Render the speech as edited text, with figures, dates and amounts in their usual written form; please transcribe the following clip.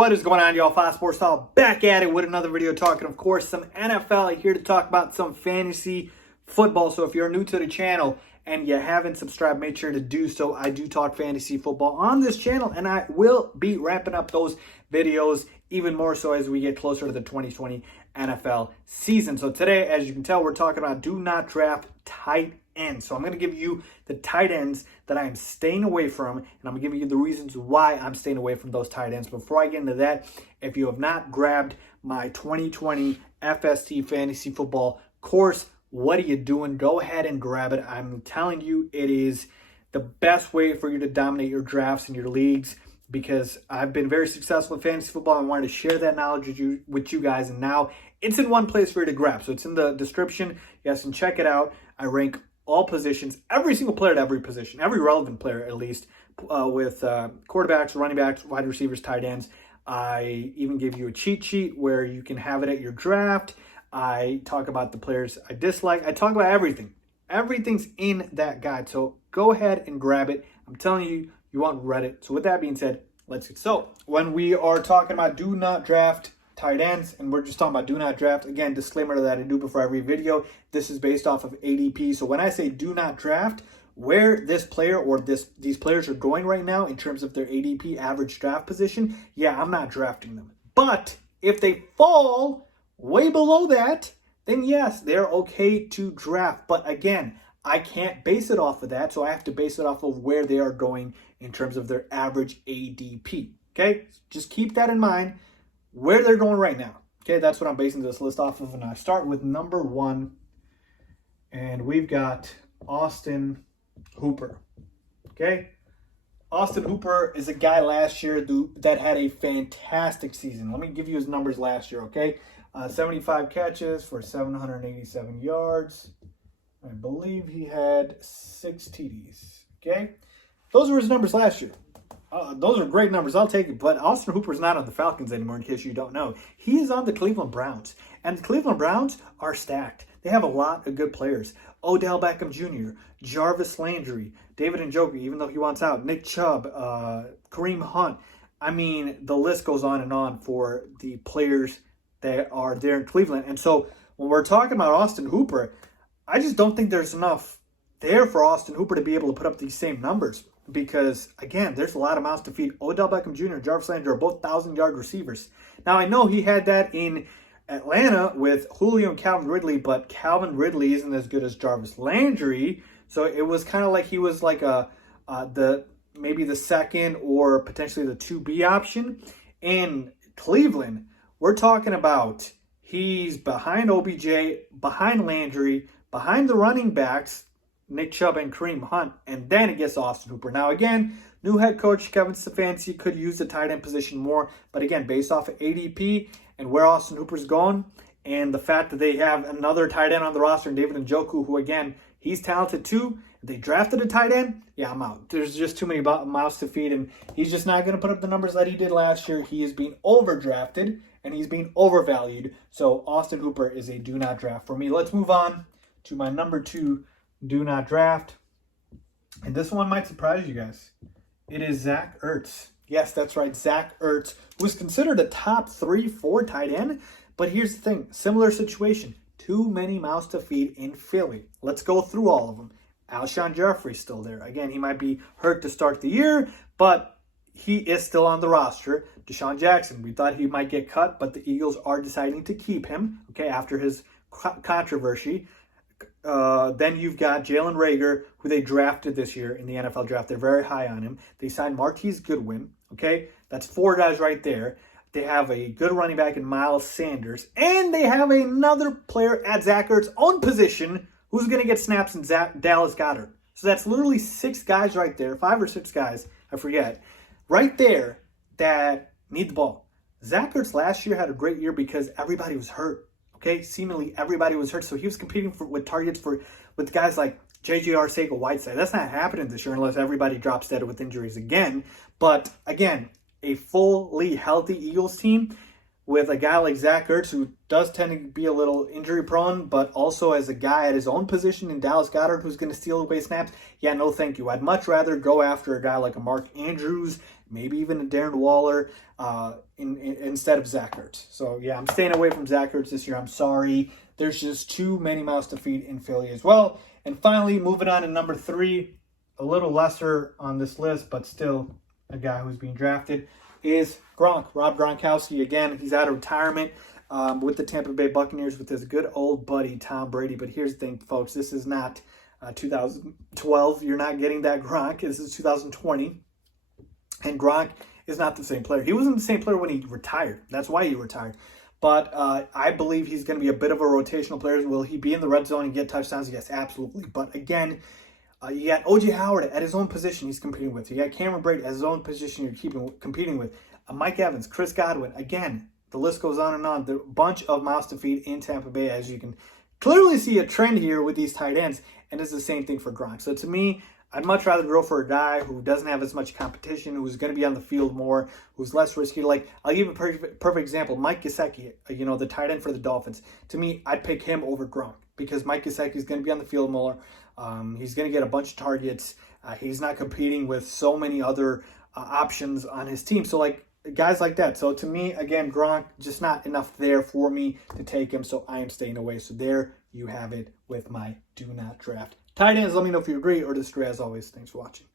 What is going on, y'all? FaizSportsTalk back at it with another video talking, of course, some NFL. I'm here to talk about some fantasy football. So if you're new to the channel and you haven't subscribed, make sure to do so. I do talk fantasy football on this channel, and I will be ramping up those videos even more so as we get closer to the 2020 NFL season. So today, as you can tell, we're talking about do not draft tight ends. So I'm going to give you the tight ends that I'm staying away from, and I'm going to give you the reasons why I'm staying away from those tight ends. Before I get into that, if you have not grabbed my 2020 FST Fantasy Football course, what are you doing? Go ahead and grab it. I'm telling you, it is the best way for you to dominate your drafts and your leagues, because I've been very successful in fantasy football. I wanted to share that knowledge with you guys, and now it's in one place for you to grab. So it's in the description. You guys can check it out. I rank all positions, every single player at every position, every relevant player at least, with quarterbacks, running backs, wide receivers, tight ends. I even give you a cheat sheet where you can have it at your draft. I talk about the players I dislike. I talk about everything. Everything's in that guide. So go ahead and grab it. I'm telling you, you won't regret it. So with that being said, let's get started. So when we are talking about do not draft tight ends, and we're just talking about do not draft, again, disclaimer that I do before every video, this is based off of ADP. So when I say do not draft, where this player or these players are going right now in terms of their ADP average draft position, yeah, I'm not drafting them. But if they fall way below that, then yes, they're okay to draft. But again, I can't base it off of that, so I have to base it off of where they are going in terms of their average ADP. Okay, just keep that in mind, where they're going right now. Okay, that's what I'm basing this list off of. And I start with number 1, and we've got Austin Hooper. Okay, Austin Hooper is a guy last year that had a fantastic season. Let me give you his numbers last year, okay? 75 catches for 787 yards. I believe he had 6 TDs, okay? Those were his numbers last year. Those are great numbers. I'll take it. But Austin Hooper is not on the Falcons anymore, in case you don't know. He is on the Cleveland Browns. And the Cleveland Browns are stacked. They have a lot of good players. Odell Beckham Jr., Jarvis Landry, David Njoku, even though he wants out, Nick Chubb, Kareem Hunt. I mean, the list goes on and on for the players that are there in Cleveland. And so when we're talking about Austin Hooper, I just don't think there's enough there for Austin Hooper to be able to put up these same numbers. Because, again, there's a lot of mouths to feed. Odell Beckham Jr. and Jarvis Landry are both 1,000-yard receivers. Now, I know he had that in Atlanta with Julio and Calvin Ridley, but Calvin Ridley isn't as good as Jarvis Landry. So it was kind of like he was like maybe the second or potentially the 2B option. In Cleveland, we're talking about he's behind OBJ, behind Landry, behind the running backs, Nick Chubb and Kareem Hunt, and then it gets Austin Hooper. Now, again, new head coach Kevin Stefanski could use the tight end position more, but again, based off of ADP and where Austin Hooper's going, and the fact that they have another tight end on the roster, David Njoku, who, again, he's talented too. If they drafted a tight end, yeah, I'm out. There's just too many mouths to feed, and he's just not going to put up the numbers that he did last year. He is being overdrafted, and he's being overvalued. So Austin Hooper is a do not draft for me. Let's move on to my number 2 do not draft. And this one might surprise you guys. It is Zach Ertz. Yes, that's right, Zach Ertz, who is considered a top 3-4 tight end. But here's the thing, similar situation. Too many mouths to feed in Philly. Let's go through all of them. Alshon Jeffrey's still there. Again, he might be hurt to start the year, but he is still on the roster. Deshaun Jackson, we thought he might get cut, but the Eagles are deciding to keep him, okay, after his controversy. Then you've got Jalen Reagor, who they drafted this year in the NFL draft. They're very high on him. They signed Marquise Goodwin, okay? That's 4 guys right there. They have a good running back in Miles Sanders, and they have another player at Zach Ertz's own position who's going to get snaps in Dallas Goedert. So that's literally 6 guys right there, 5 or 6 guys, I forget, right there that need the ball. Zach Ertz last year had a great year because everybody was hurt. Okay, seemingly everybody was hurt, so he was competing with targets with guys like J.J. Arcega-Whiteside. That's not happening this year unless everybody drops dead with injuries again. But again, a fully healthy Eagles team with a guy like Zach Ertz, who does tend to be a little injury prone, but also as a guy at his own position in Dallas Goedert who's going to steal away snaps, yeah, no thank you. I'd much rather go after a guy like a Mark Andrews, maybe even a Darren Waller instead of Zach Ertz. So, yeah, I'm staying away from Zach Ertz this year. I'm sorry. There's just too many mouths to feed in Philly as well. And finally, moving on to number 3, a little lesser on this list, but still a guy who's being drafted, is Gronk. Rob Gronkowski. Again, he's out of retirement with the Tampa Bay Buccaneers with his good old buddy Tom Brady. But here's the thing, folks. This is not 2012. You're not getting that Gronk. This is 2020. And Gronk is not the same player. He wasn't the same player when he retired. That's why he retired. But I believe he's going to be a bit of a rotational player. Will he be in the red zone and get touchdowns? Yes, absolutely. But again, you got O.J. Howard at his own position he's competing with. You got Cameron Brate at his own position you're competing with. Mike Evans, Chris Godwin. Again, the list goes on and on. There are a bunch of mouths to feed in Tampa Bay, as you can clearly see a trend here with these tight ends. And it's the same thing for Gronk. So to me, I'd much rather go for a guy who doesn't have as much competition, who's going to be on the field more, who's less risky. Like, I'll give you a perfect example. Mike Gesicki, the tight end for the Dolphins. To me, I'd pick him over Gronk because Mike Gesicki is going to be on the field more. He's going to get a bunch of targets. He's not competing with so many other options on his team. So, like, guys like that. So, to me, again, Gronk, just not enough there for me to take him. So, I am staying away. So, there you have it with my do not draft tight ends. Let me know if you agree or disagree. As always, thanks for watching.